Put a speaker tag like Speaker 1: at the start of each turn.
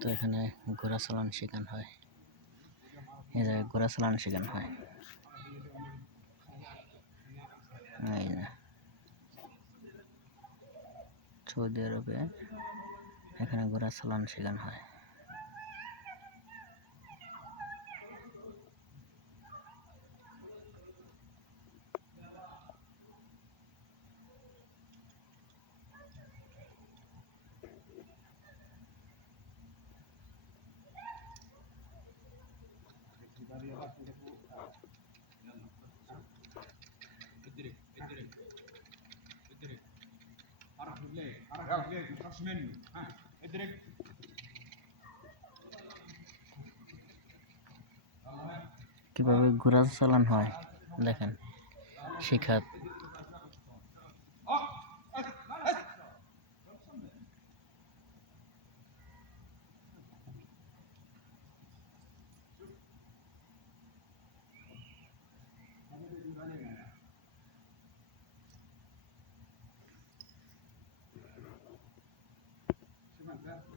Speaker 1: তো এখানে ঘোড়া চালান শেখানো হয়, এই জায়গায় ঘোড়া চালান শেখানো হয়। এই যে সৌদি আরবে এখানে ঘোড়া চালান শেখানো হয়।
Speaker 2: منه ها ادرك
Speaker 1: কিভাবে ঘোড়া চালান হয় দেখেন শিখাত 看这边来吃饭吃饭